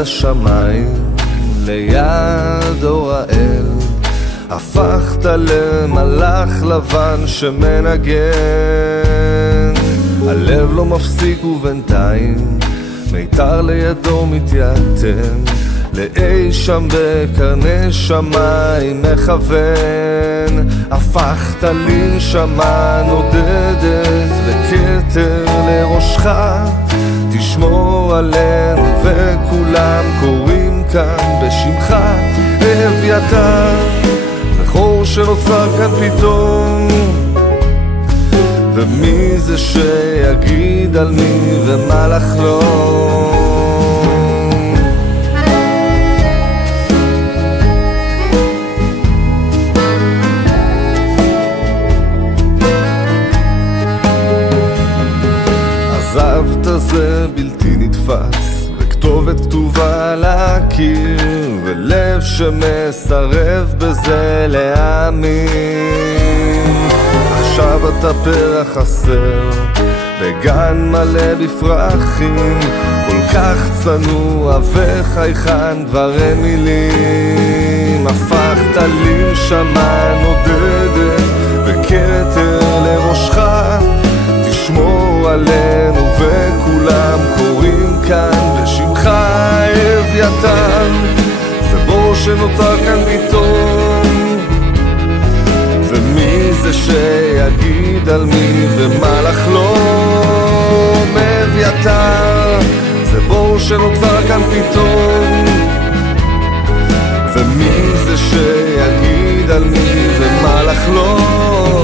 השמיים ליד אור האל, הפכת למלאך לבן שמנגן. הלב לא מפסיק ובינתיים מיתר לידו מתייתם, לאי שם בקרני שמיים מכוון. הפכת לנשמה נודדת וכתר לראשך, תשמור עלינו וכולם קוראים כאן בשמך. אביתר, זכור שנוצר כאן פתאום, ומי זה שיגיד על מי ומה לחלום. עזבת זה בלתי נתפס, וכתובת כתובה על הקיר, ולב שמסרב בזה להאמין. עכשיו אתה פרח חסר בגן מלא בפרחים, כל כך צנוע וחייכן כבר אין מילים. הפכת לנשמה נודדת וכתר לראשך, תשמור עלינו וכולם קוראים כאן בשמך. אביתר, זה בור שנותר כאן פתאום, ומי זה שיגיד על מי ומה לחלום. אביתר, זה בור שנותר כאן פתאום, ומי זה שיגיד על מי ומה לחלום.